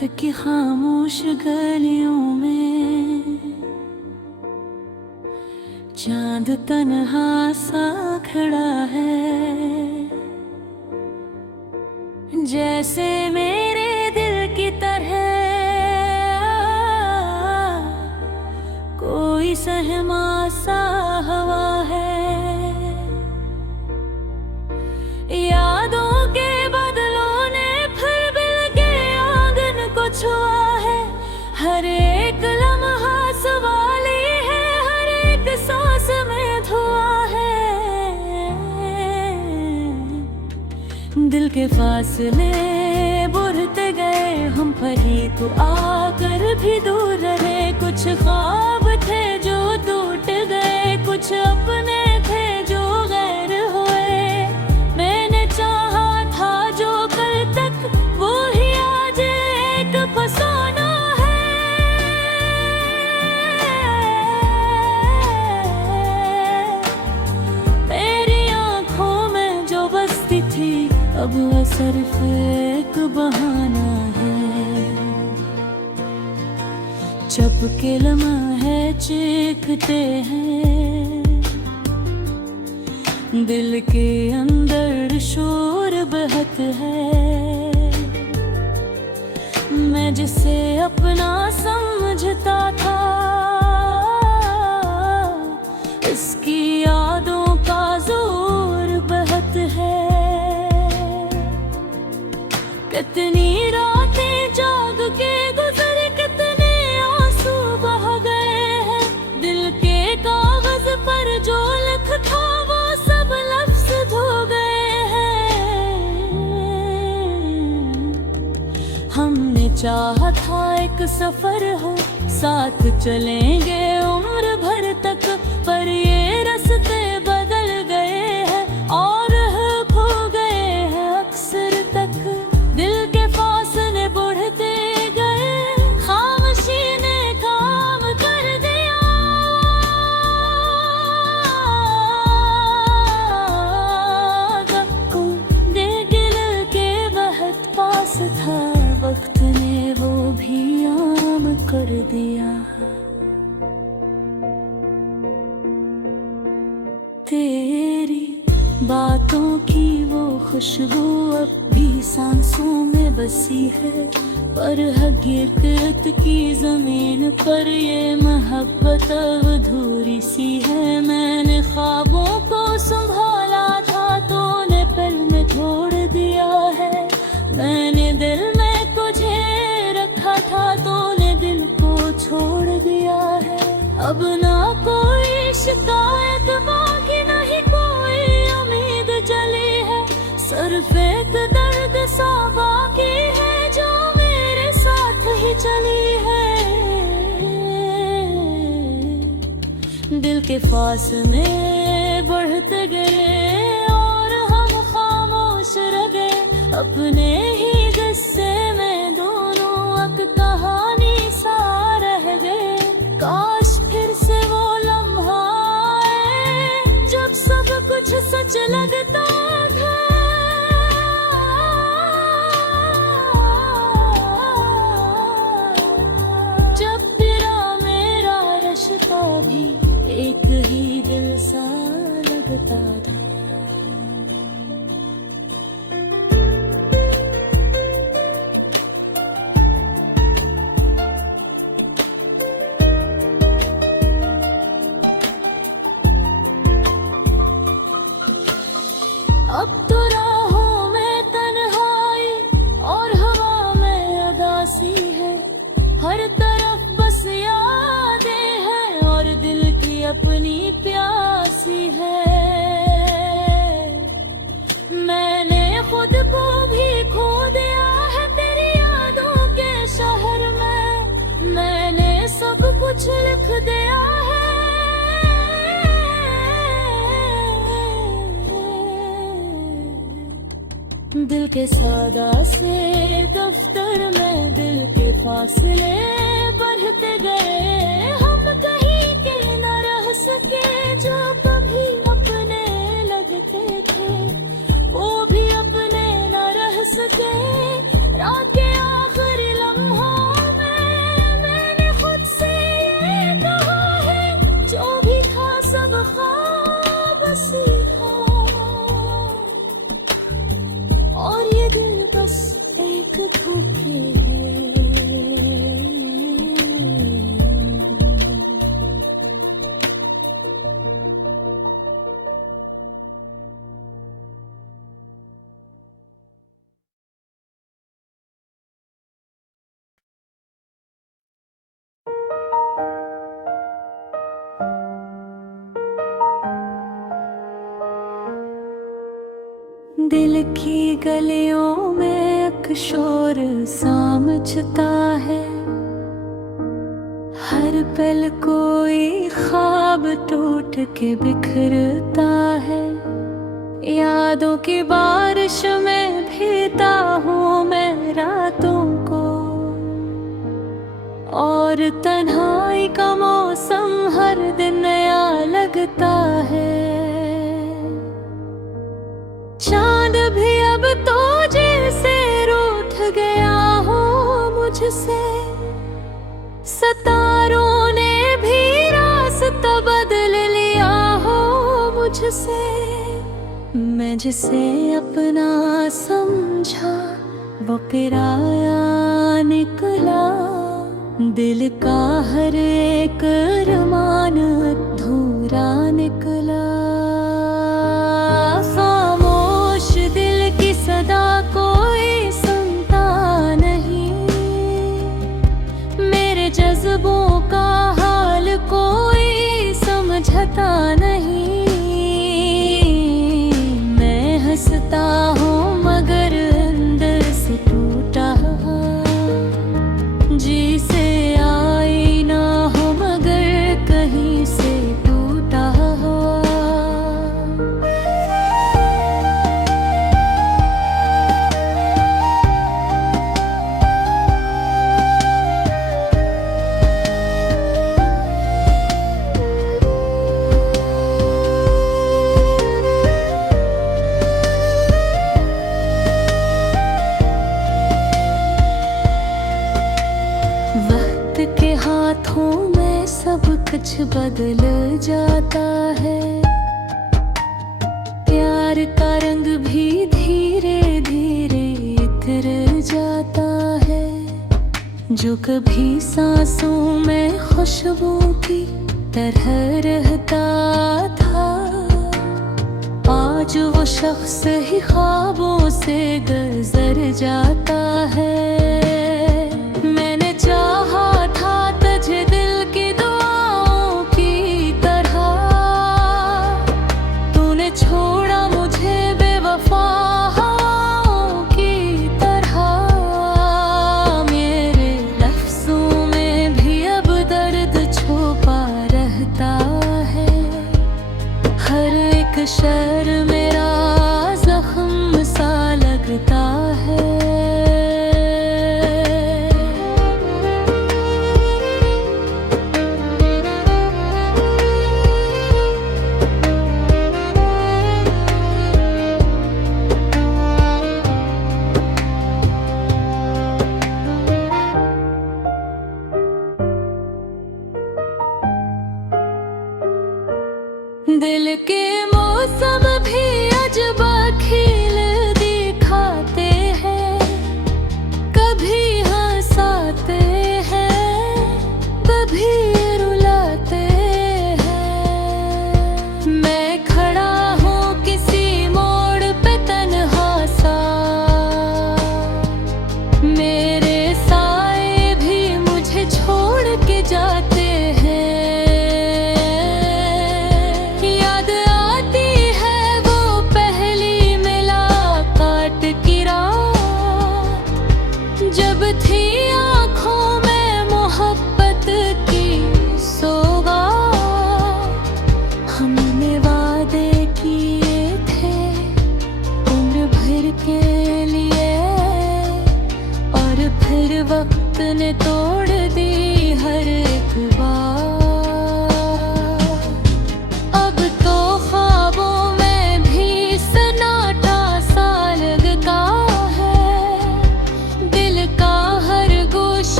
रात की खामोश गलियों में चांद तन्हा सा खड़ा है, जैसे मेरे दिल की तरह कोई सहमा सा हवा है। यादों के बदलों ने फिर मिल के आंगन को छुआ है, हर एक लम्हा सवाली है, हर एक सांस में धुआं है। दिल के फासले बढ़ते गए हम पर ही, तो आकर भी दूर रहे। कुछ ख्वाब थे जो टूट गए, कुछ अपने थे जो गैर हुए। मैंने चाहा था जो कल तक, वो ही आज एक फसाना है। मेरी आंखों में जो बसती थी, अब वह सिर्फ एक बहाना है। चपके लम्हे चीखते हैं, दिल के अंदर शोर बहत है। मैं जिसे अपना समझता था, इसकी यादों का जोर बहत है। कितनी रातें जाग के गुजरे, कितने आंसू बह गए हैं। दिल के कागज पर जो लिखा था, वो सब लफ्ज धो गए हैं। हमने चाहा था एक सफर हो, साथ चलेंगे उम्र भर तक, पर ये रास्ते बदल गए हैं और खो गए हैं अक्सर तक। दिल के फासले बढ़ते गए, खामोशी ने काम कर दिया। सबको दिल के बहुत पास था, वक्त ने वो भी आम कर दिया। तेरी बातों की वो खुशबू अब भी सांसों में बसी है, पर हकीकत की जमीन पर ये मोहब्बत अब अधूरी सी है। मैंने ख्वाबों को संभाला था, तूने पल में तोड़ दिया है। मैंने दिल में तुझे रखा था, तूने दिल को छोड़ दिया है। अब ना कोई शिकायत बाकी, नहीं कोई उम्मीद जली है। सिर्फ एक दर्द सा बाकी है, जो मेरे साथ ही चली है। दिल के फासले बढ़ते गए और हम खामोश रह गए, अपने ही गुस्से में दोनों एक कहानी सा रह गए। काश फिर से वो लम्हा आए, जब सब कुछ सच लगता था। जब तेरा मेरा रिश्ता भी एक ही दिल सा लगता था। अब तो राहों में तन्हाई और हवा में उदासी है, हर तरफ बस यादें हैं और दिल की अपनी प्यासी है। मैंने खुद को भी खो दिया है तेरी यादों के शहर में, मैंने सब कुछ लिख दिया है। दिल के सादा से दफ्तर में दिल के फासले बढ़ते गए। हम कहीं के न रह सके, जो कभी अपने लगते थे, वो भी अपने न रह सके। रात के आखिरी लम्हों दिल की गलियों में एक शोर सा मचता है, हर पल कोई ख्वाब टूट के बिखरता है। यादों की बारिश में भीगता हूँ मैं रातों को, और तन्हाई का मौसम हर दिन नया लगता है। चांद भी अब तो जैसे रूठ गया हो मुझसे, सितारों ने भी रास्ता बदल लिया हो मुझसे। मैं जिसे अपना समझा वो पराया निकला, दिल का हर एक अरमान अधूरा निकला। खामोश दिल की सदा कोई सुनता नहीं, मेरे जज्बों का हाल कोई समझता नहीं। मैं हंसता हूँ मगर अंदर से टूटा, जी से आई ना हो मगर कहीं से टूटा हो। वक्त के हाथों में सब कुछ बदल जाता है, प्यार का रंग भी धीरे धीरे उतर जाता है। जो कभी सांसों में खुशबू की तरह रहता था, आज वो शख्स ही ख्वाबों से गुजर जाता है। मैंने चाहा था तुझे दिल की दुआओं की तरह, तूने छोड़ा मुझे बेवफाओं की तरह। मेरे लफ्जों में भी अब दर्द छुपा रहता है, हर एक शर मेरा जख्म सा लगता है। दिल के मौसम भी अजबा खिल दिखाते हैं, कभी हंसाते हैं कभी रुलाते हैं। मैं खड़ा हूँ किसी मोड़ पे तन्हा सा, मेरे साए भी मुझे छोड़ के जाते हैं। याद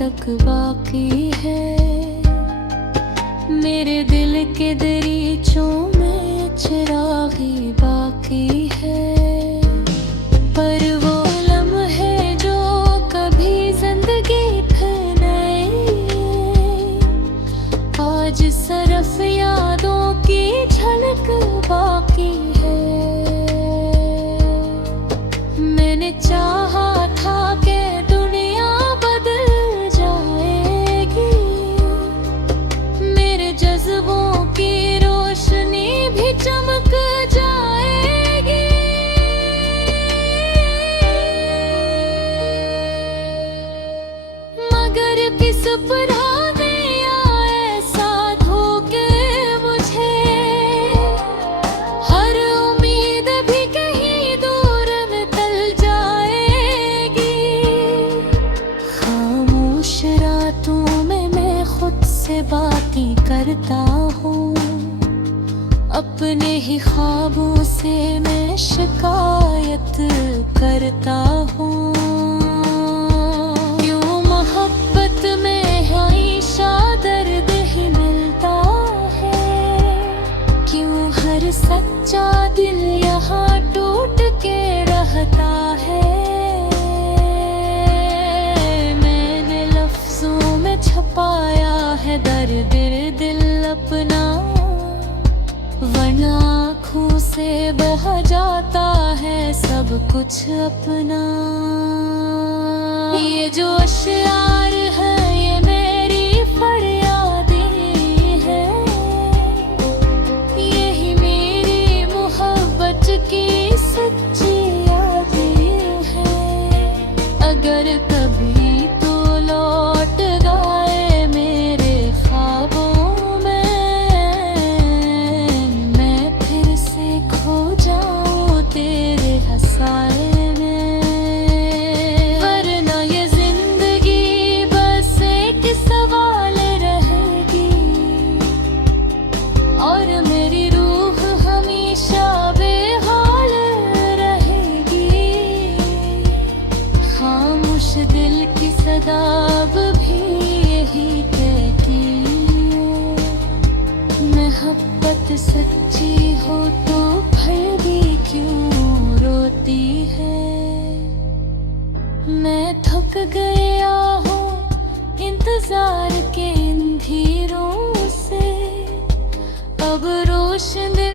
तक बाकी है। मेरे दिल के दरीचों में चिरागी बाकी है। पर वो लम्हे जो कभी जिंदगी फिर नई, आज सिर्फ यादों की झलक बाकी है। मैंने चाहा था कि दुनिया बदल जाएगी, मेरे जज्बों की रोशनी भी चमक जाएगी। मगर किस पुराने ऐसा धोखे मुझे, हर उम्मीद भी कहीं दूर निकल जाएगी। खामोश रातों में मैं खुद से बातें करता हूँ, अपने ही ख्वाबों से मैं शिकायत करता हूँ। क्यों मोहब्बत में हमेशा दर्द ही मिलता है, क्यों हर सच्चा दिल यहाँ टूट के रहता है। मैंने लफ्जों में छुपाया है दर्द दिल अपना, वरना आँखों से बह जाता है सब कुछ अपना। ये जो अशआर है ये मेरी फरियादें हैं, यही मेरी मोहब्बत की सच्ची यादें हैं। अगर कभी तो लौट गए मेरे ख्वाबों में, मैं फिर से खो जाऊं तेरे हसाए में। वरना ये जिंदगी बस एक सवाल रहेगी, और मेरी रूह हमेशा बेहाल रहेगी। खामोश दिल की सदा अब भी यही कहती है, मोहब्बत सच्ची हो तो फिर भी क्यों रोती है। मैं थक गया हूँ इंतजार के इन धीरों से, अब रोशनी